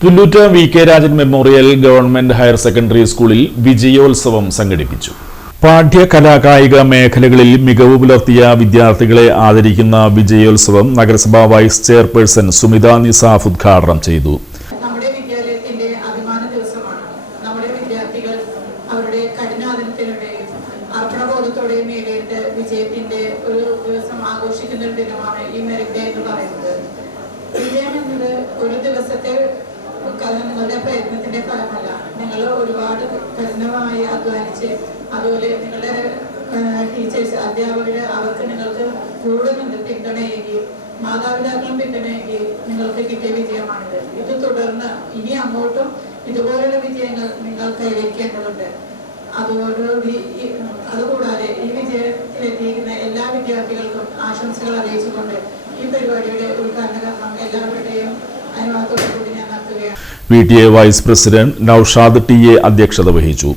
Pullut V K Rajan memorial government higher secondary സ്കൂളിൽ വിജയോത്സവം സംഘടിപ്പിച്ചു. പാഠ്യ കലാകായിക മേഖലകളിൽ മികവ് പുലർത്തിയ വിദ്യാർത്ഥികളെ ആദരിക്കുന്ന വിജയോത്സവം നഗരസഭാ വൈസ് ചെയർപേഴ്സൺ സുമിത നിസാഫ് ഉദ്ഘാടനം ചെയ്തു. നമ്മുടെ വിദ്യാലയത്തിന്റെ അഭിമാന ദിവസമാണ്. നമ്മുടെ വിദ്യാർത്ഥികൾ അവരുടെ കഠിനാധ്വാനത്തിലൂടെയും അർപ്പണബോധത്തോടെയും നേടിയിട്ട് വിജയത്തിന്റെ ഒരു ദിവസം ആഘോഷിക്കുന്ന ഒരു ദിനമാണ് ഈ മെറിറ്റ് ഡേ എന്ന് പറയുന്നത്. വിജയം എന്നത് ഒരു ദിവസത്തെ നിങ്ങളുടെ പ്രയത്നത്തിന്റെ ഫലമല്ല. നിങ്ങൾ ഒരുപാട് കഠിനമായി അധ്വാനിച്ച് അതുപോലെ നിങ്ങളുടെ ടീച്ചേഴ്സ് അധ്യാപകർ അവർക്ക് നിങ്ങൾക്ക് കൂടുതൽ പിന്തുണയേകി മാതാപിതാക്കളും പിന്തുണയേകി നിങ്ങൾക്ക് കിട്ടിയ വിജയമാണിത്. ഇത് തുടർന്ന് ഇനി അങ്ങോട്ടും ഇതുപോലുള്ള വിജയങ്ങൾ നിങ്ങൾ കൈവരിക്കേണ്ടതുണ്ട്. അതുകൂടാതെ ഈ വിജയത്തിലെത്തിയിരിക്കുന്ന എല്ലാ വിദ്യാർത്ഥികൾക്കും ആശംസകൾ അറിയിച്ചുകൊണ്ട് ഈ പരിപാടിയുടെ ഉദ്ഘാടന കർമ്മം എല്ലാവരുടെയും അനുവാദത്തോടു കൂടി ഞാൻ നടത്തുകയാണ്. PTA vice president Noushad TA അധ്യക്ഷത വഹിച്ചു.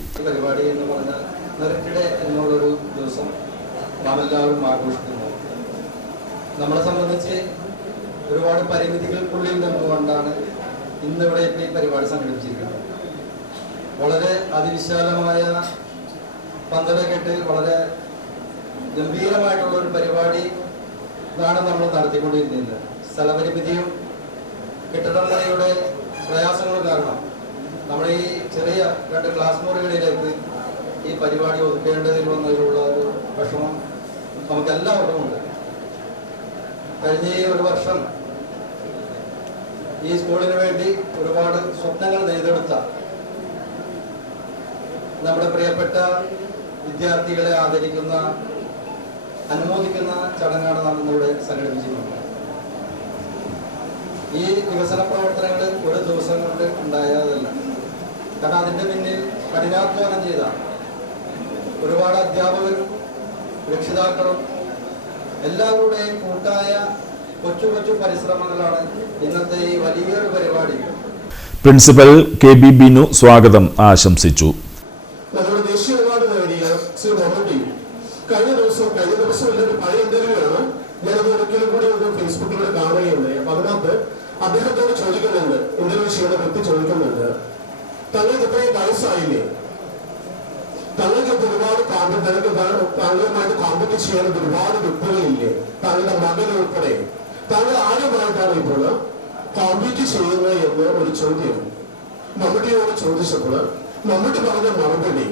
നമ്മളെ സംബന്ധിച്ച് ഒരുപാട് പരിമിതികൾക്കുള്ളിൽ നിന്നുകൊണ്ടാണ് ഇന്നിവിടെ ഈ പരിപാടി സംഘടിപ്പിച്ചിരിക്കുന്നത്. വളരെ അതിവിശാലമായ പന്തലക്കെട്ട് വളരെ ഗംഭീരമായിട്ടുള്ള ഒരു പരിപാടി ഇതാണ് നമ്മൾ നടത്തിക്കൊണ്ടിരിക്കുന്നത്. സ്ഥലപരിമിതിയും കെട്ടിടങ്ങളുടെ പ്രയാസങ്ങളും കാരണം നമ്മൾ ഈ ചെറിയ 2 ക്ലാസ് മുറികളിലേക്ക് ഈ പരിപാടി ഒതുക്കേണ്ടതിൽ വന്നതിലുള്ള ഒരു വിഷമം നമുക്കെല്ലാവർക്കും ഉണ്ട്. കഴിഞ്ഞ ഒരു വർഷം ഈ സ്കൂളിന് വേണ്ടി ഒരുപാട് സ്വപ്നങ്ങൾ നെയ്തെടുത്ത നമ്മുടെ പ്രിയപ്പെട്ട വിദ്യാർത്ഥികളെ ആദരിക്കുന്ന അനുമോദിക്കുന്ന ചടങ്ങാണ് നാം ഇന്നിവിടെ സംഘടിപ്പിച്ചിട്ടുള്ളത്. ഈ വികസന പ്രവർത്തനങ്ങൾ ഒരു ദിവസം കൊണ്ട് ഉണ്ടായതല്ല. കാരണം അതിൻ്റെ പിന്നിൽ കഠിനാധ്വാനം ചെയ്ത ഒരുപാട് അധ്യാപകരും രക്ഷിതാക്കളും എല്ലാവരുടെയും കൂട്ടായ കൊച്ചു കൊച്ചു പരിശ്രമങ്ങളാണ് ഇന്നത്തെ ഈ വലിയൊരു പരിപാടി. പ്രിൻസിപ്പൽ KB ബിനു സ്വാഗതം ആശംസിച്ചു. നമ്മുടെ ദേശീയ അവാർഡ് നേടിയ ശ്രീ മുഹമ്മദ് കഴിഞ്ഞ ദിവസം പഴയ ഇന്റർവ്യൂവാണ്. ഞാനത് ഒരിക്കലും കൂടി ഒരു ഫേസ്ബുക്കിലൂടെ കാണുകയുണ്ടായി. അപ്പൊ അതിനകത്ത് അദ്ദേഹത്തോട് ചോദിക്കുന്നുണ്ട്, ഇന്റർവ്യൂ ചെയ്യുന്ന വ്യക്തി ചോദിക്കുന്നുണ്ട്, തങ്ങൾക്ക് ഇത്രയും വയസ്സായില്ലേ, തങ്ങൾക്ക് ഒരുപാട് താങ്കളുമായിട്ട് കോമ്പറ്റ് ചെയ്യാൻ ഒരുപാട് വ്യക്തികളില്ലേ, താങ്കളുടെ മകൻ ഉൾപ്പെടെ താങ്കൾ ആരുമായിട്ടാണ് ഇപ്പോൾ കോമ്പറ്റ് ചെയ്യുന്നത് എന്ന് ഒരു ചോദ്യം മമ്മൂട്ടിയോട് ചോദിച്ചപ്പോൾ മമ്മൂട്ടി പറഞ്ഞ മറുപടി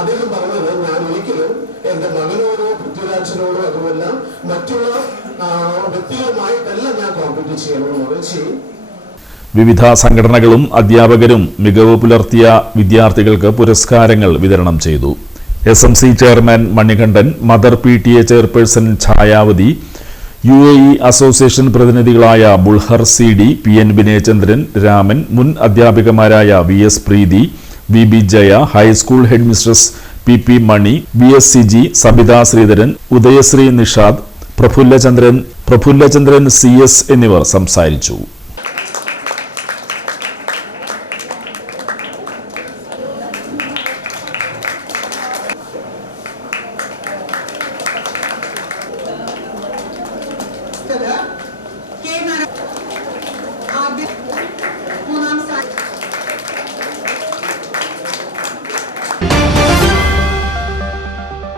അദ്ദേഹം പറഞ്ഞത്, ഞാൻ ഒരിക്കലും എന്റെ മകനോടോ പൃഥ്വിരാജിനോടോ അതുമല്ല മറ്റുള്ള വ്യക്തികളുമായിട്ടല്ല ഞാൻ കോമ്പറ്റ് ചെയ്യണമെന്ന് മറിച്ച് വിവിധ സംഘടനകളും അധ്യാപകരും മികവ് പുലർത്തിയ വിദ്യാർത്ഥികൾക്ക് പുരസ്കാരങ്ങൾ വിതരണം ചെയ്തു. SMC chairman Manikandan, mother PTA chairperson Chhayavathi, UAE association പ്രതിനിധികളായ ബുൾഹർ CD, PN വിനയചന്ദ്രൻ, രാമൻ, മുൻ അധ്യാപികമാരായ VS Preethi, VB Jaya, high school head mistress PP Mani, BSCG Sabitha Sreedharan, Udayasree Nishad, Prafullachandran CS എന്നിവർ സംസാരിച്ചു.